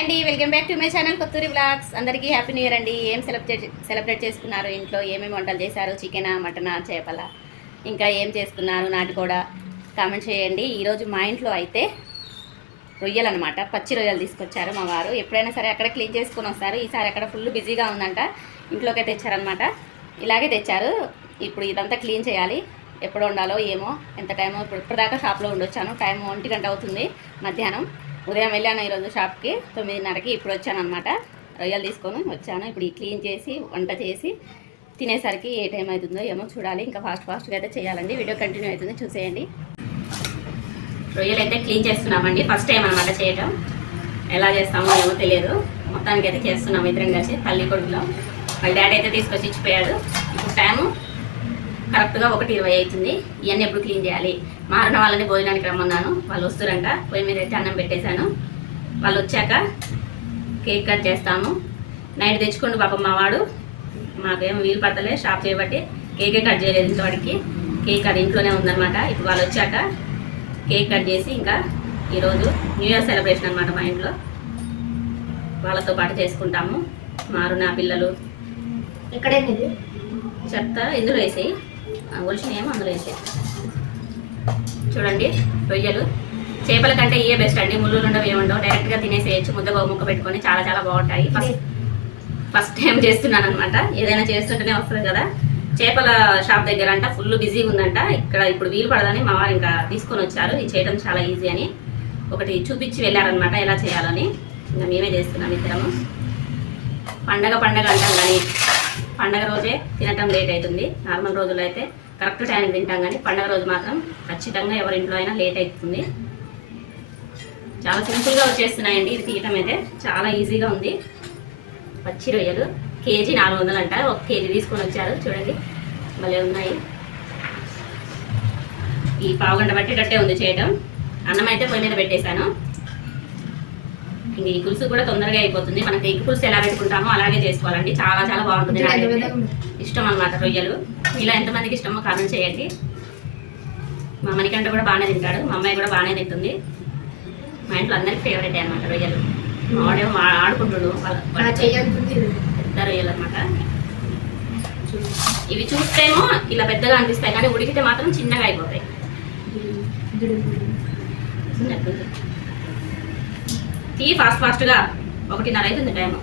అండి, welcome back to my channel Kothuri blogs. అందరికీ happy new year అండి. ఏం సెలబ్రేట్ చేసుకున్నారు ఇంట్లో? ఏమేమి వంటలు చేశారు? చికెనా, మటనా, చేపల, ఇంకా ఏం చేసుకున్నారు? నాటి కూడా కామెంట్ చేయండి. ఈరోజు మా ఇంట్లో అయితే రొయ్యలు అనమాట, పచ్చి రొయ్యలు తీసుకొచ్చారు మా వారు. ఎప్పుడైనా సరే అక్కడ క్లీన్ చేసుకుని వస్తారు. ఈసారి అక్కడ ఫుల్ బిజీగా ఉందంట, ఇంట్లోకే తెచ్చారనమాట. ఇలాగే తెచ్చారు. ఇప్పుడు ఇదంతా క్లీన్ చేయాలి. ఎప్పుడు వండాలో ఏమో, ఎంత టైమో. ఇప్పటిదాకా షాప్లో ఉండొచ్చాను. టైం 1 గంట అవుతుంది మధ్యాహ్నం. ఉదయం వెళ్ళాను ఈరోజు షాప్కి 9:30కి. ఇప్పుడు వచ్చాను అనమాట. రొయ్యలు తీసుకొని వచ్చాను. ఇప్పుడు ఈ క్లీన్ చేసి వంట చేసి తినేసరికి ఏ టైం అవుతుందో ఏమో చూడాలి. ఇంకా ఫాస్ట్గా అయితే చేయాలండి. వీడియో కంటిన్యూ అవుతుంది, చూసేయండి. రొయ్యలు అయితే క్లీన్ చేస్తున్నామండి. ఫస్ట్ టైం అనమాట చేయటం. ఎలా చేస్తామో ఏమో తెలియదు. మొత్తానికి అయితే చేస్తున్నాము ఇద్దరం కలిసి, తల్లి కొడుకులో. వాళ్ళ డాడీ అయితే తీసుకొచ్చి ఇచ్చిపోయాడు. ఇప్పుడు టైము కరెక్ట్గా 1:20 అవుతుంది. ఇవన్నీ ఎప్పుడు క్లీన్ చేయాలి? మారిన వాళ్ళని భోజనానికి రమ్మన్నాను. వాళ్ళు వస్తురంట. పొయ్యి మీద అయితే అన్నం పెట్టేశాను. వాళ్ళు వచ్చాక కేక్ కట్ చేస్తాము. నైట్ తెచ్చుకోండి పాపం మా వాడు. మాకేం వీలు పడతలే, షాప్ చేయబట్టి కేకే కట్ చేయలేదు ఇంతవాడికి. కేక్ అది ఇంట్లోనే ఉందన్నమాట. ఇప్పుడు వాళ్ళు వచ్చాక కేక్ కట్ చేసి, ఇంకా ఈరోజు న్యూ ఇయర్ సెలబ్రేషన్ అనమాట మా ఇంట్లో. వాళ్ళతో పాటు చేసుకుంటాము. మారు నా పిల్లలు. ఎక్కడైంది చెత్త ఇందులో వేసేయి, ఒలిసినేమో అందులో వేసేయి. చూడండి, రొయ్యలు చేపల కంటే ఇవే బెస్ట్ అండి. ముళ్ళులు ఉండవు, ఏముండవు. డైరెక్ట్గా తినేసేయచ్చు. ముద్ద ముక్క పెట్టుకొని చాలా చాలా బాగుంటాయి. ఫస్ట్ టైం చేస్తున్నాను అనమాట. ఏదైనా చేస్తుంటేనే వస్తుంది కదా. చేపల షాప్ దగ్గర అంట ఫుల్ బిజీగా ఉందంట. ఇక్కడ ఇప్పుడు వీలు పడదని మా వారు ఇంకా తీసుకొని వచ్చారు. ఇది చేయడం చాలా ఈజీ అని ఒకటి చూపించి వెళ్ళారనమాట, ఎలా చేయాలని. ఇంకా మేమే చేస్తున్నాం ఇద్దరము. పండగ అంటాం కానీ పండగ రోజే తినటం లేట్ అవుతుంది. నార్మల్ రోజుల్లో అయితే కరెక్ట్ టైంకి తింటాం, కానీ పండగ రోజు మాత్రం ఖచ్చితంగా ఎవరింట్లో అయినా లేట్ అవుతుంది. చాలా సింపుల్గా వచ్చేస్తున్నాయండి. ఇది తీయటం అయితే చాలా ఈజీగా ఉంది. పచ్చి రొయ్యలు కేజీ 400 అంట. 1 కేజీ తీసుకొని వచ్చారు. చూడండి భలే ఉన్నాయి. ఈ పావుగంట పట్టేటట్టే ఉంది చేయటం. అన్నం అయితే పొయ్యి మీద పెట్టేశాను. ఇంక ఈ పులుసు కూడా తొందరగా అయిపోతుంది. మనకి ఎగ్ పులుసు ఎలా పెట్టుకుంటామో అలాగే చేసుకోవాలండి. చాలా చాలా బాగుంటుంది. ఇష్టం అనమాట రొయ్యలు. ఇలా ఎంతమందికి ఇష్టమో కామెంట్ చేయండి. మా మణికంట కూడా బాగానే తింటాడు. మా అమ్మాయి కూడా బాగానే తింటుంది. మా ఇంట్లో అందరికి ఫేవరెట్ అనమాట రొయ్యలు. మా వాడేమో ఆడుకుంటుడు. పెద్ద రొయ్యలు అనమాట. ఇవి చూస్తేమో ఇలా పెద్దగా అనిపిస్తాయి, కానీ ఉడికితే మాత్రం చిన్నగా అయిపోతాయి. టీ ఫాస్ట్గా 1:30 అవుతుంది టైము.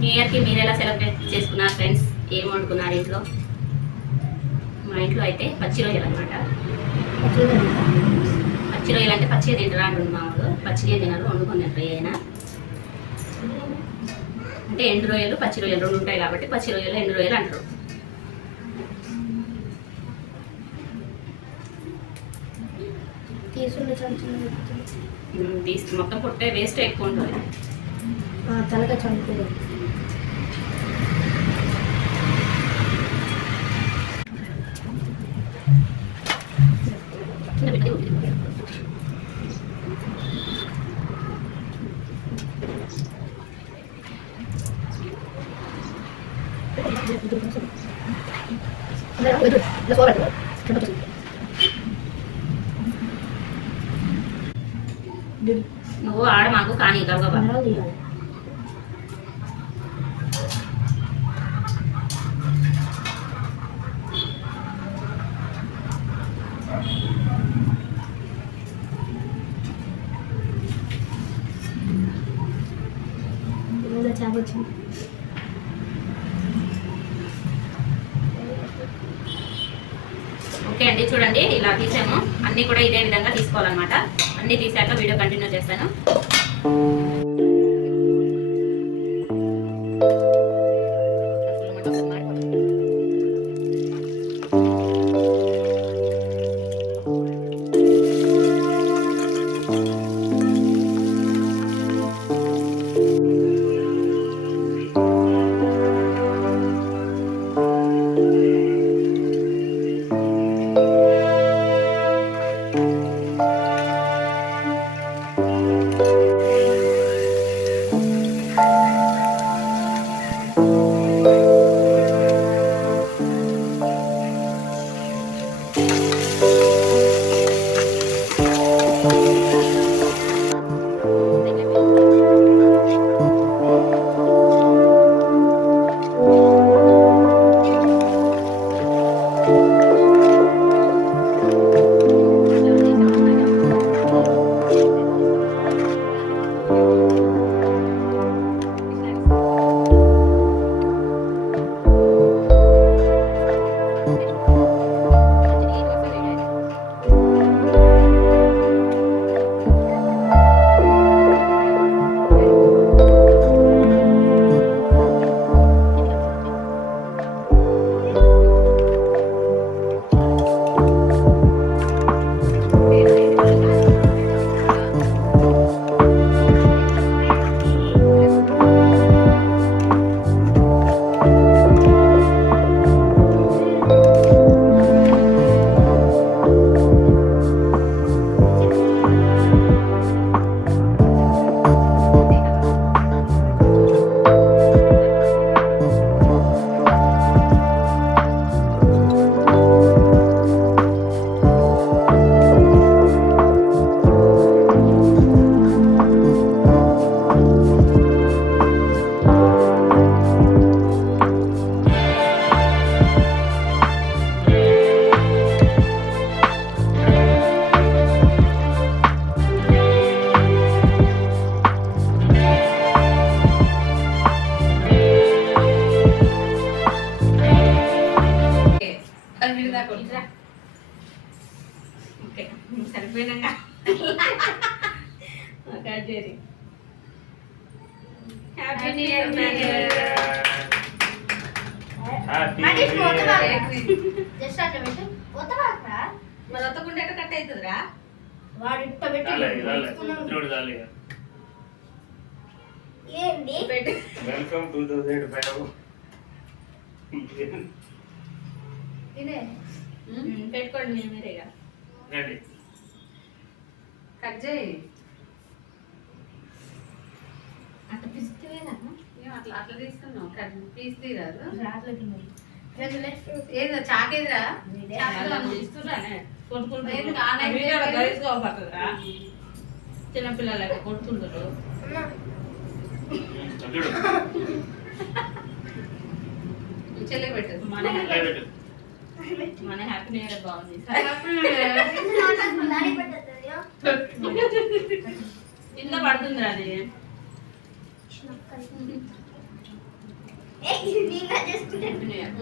న్యూ ఇయర్కి మీరు ఎలా సెలబ్రేట్ చేసుకున్నారు ఫ్రెండ్స్? ఏం వండుకున్నారు ఇంట్లో? మా ఇంట్లో అయితే పచ్చి రొయ్యలు అనమాట. పచ్చి రొయ్యలు అంటే పచ్చిగా తింటారా అంటుంది మా వాడు. పచ్చిగా తినరు, వండుకునే రొయ్య అయినా. అంటే ఎండు రొయ్యలు పచ్చి రొయ్యలు 2 ఉంటాయి కాబట్టి పచ్చి రొయ్యలు ఎండు రొయ్యలు అంటారు. తీసి మొత్తం పొట్టే వేస్ట్ ఎక్కువ ఉంటుంది. తలగా చంపుతుంది. నువ్వు ఆడ మాకు కానీ గబగబా. ఓకే అండి, చూడండి ఇలా తీసాము. అన్నీ కూడా ఇదే విధంగా తీసుకోవాలన్నమాట. అన్నీ తీసాక వీడియో కంటిన్యూ చేస్తాను. హ్యాపీ న్యూ ఇయర్ జస్ట్ అట్లా పెట్టు పోతావా మరి ఒత్తకుండా ఎట్లా కట్ అవుతుందిరా? వాడు ఇట్ట పెట్టి ఏంది పెట్టు. వెల్కమ్ 2005. ఇదే పెట్టుకోండి మీరేగా. రండి. కట్ చేయి. అట్లా పిస్తేనా? అట్లా అట్లా తీసుకున్నావు. కట్ పీస్ తీరాదు. రాట్లేదు మరి రేగులే ఏదో చాకేదిరా? చిన్నపిల్లలకి కొట్టుకుంటారు. చూడు. చెల్లెకి పెట్టు. మన పెట్టు. మన హ్యాపీ న్యూ ఇయర్ బాగుంది. దాడి పెట్టద్దు కింద పడుతుంది అది. నీగా చేసుకుంటే happy new year.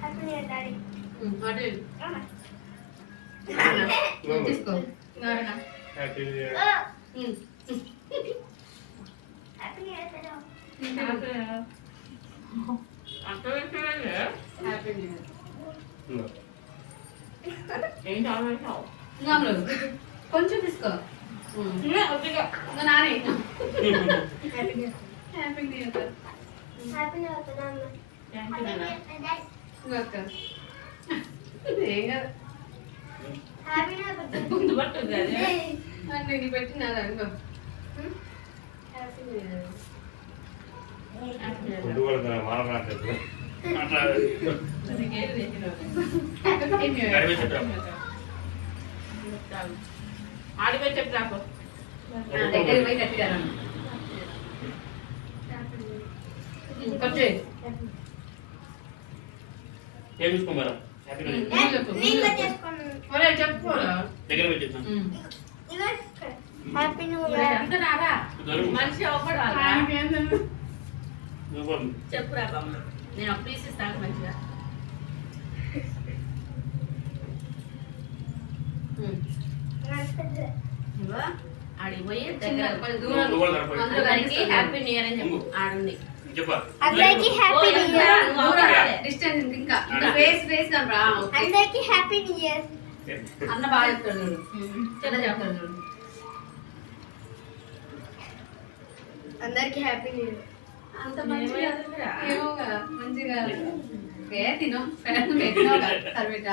Happy new year daddy అటు ఇటు. తీసుకో. Narayana. Happy new year. Happy new year happy new year. ఏంటి ఆలోచించావు? ఇంకా కొంచెం తీసుకో. ఇంకా Nani. Happy new year happy new year. Happy new year నాన్న థ్యాంక్ యూ నాన్న. ఇంకా అక్క. ఏం కాదు. హ్యాపీ న్యూ ఇయర్ ముందు పట్టుద్ది అది. అంటే నీకు పెట్టినారా? ఇంకో happy new year. Happy new year. ముందు కూడా మానరాదు. అట్లా నీకేది తెచ్చినావు? Happy new year. గడిపే చెప్పరా? ఆడిపోయి చెప్పు రాకు. దగ్గరికి పోయి కట్టిరాను. కట్ చేయి. ఏం చూసుకోమరా? Happy new year. నీగా చేసుకోండి ఒరే చెప్పుకోరా. దగ్గర పెట్టేద్దాం. ఇగో హ్యాపీ న్యూ ఇయర్ అంత రారా? దొరుకు. మనిషి అవ్వడాలి. నువ్వు చెప్పురా బామ్మ. నేను ఒక పీస్ ఇస్తాను మంచిగా. ఇవ్వ. ఆడికి పోయి దగ్గర కొంచెం దూరం. నువ్వు కూడా కనపడి. అందరికి హ్యాపీ న్యూ ఇయర్ అని చెప్పు. ఆడుంది. చెప్పా. అందరికీ హ్యాపీ న్యూ ఇయర్ దూరం. డిస్టెన్స్ ఇంకా ఫేస్ ఫేస్ కనరా? అందరికీ హ్యాపీ న్యూ ఇయర్ అన్న బాగా చెప్తాడు చూడు. చిన్న చెప్తాడు చూడు. అందరికీ హ్యాపీ న్యూ ఇయర్ అంత మంచిగా ఏమోగా మంచిగా తిను పెట్టినావుగా సర్వేట.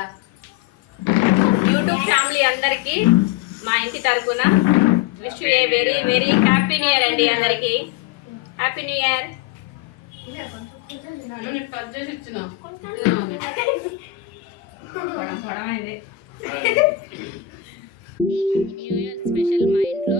యూట్యూబ్ ఫ్యామిలీ అందరికి మా ఇంటి తరపున wish a very very happy new year అండి. అందరికి హ్యాపీ న్యూ ఇయర్. నన్ను నీకు కట్ చేసి ఇచ్చిన పొడమైంది. న్యూ ఇయర్ స్పెషల్ మా ఇంట్లో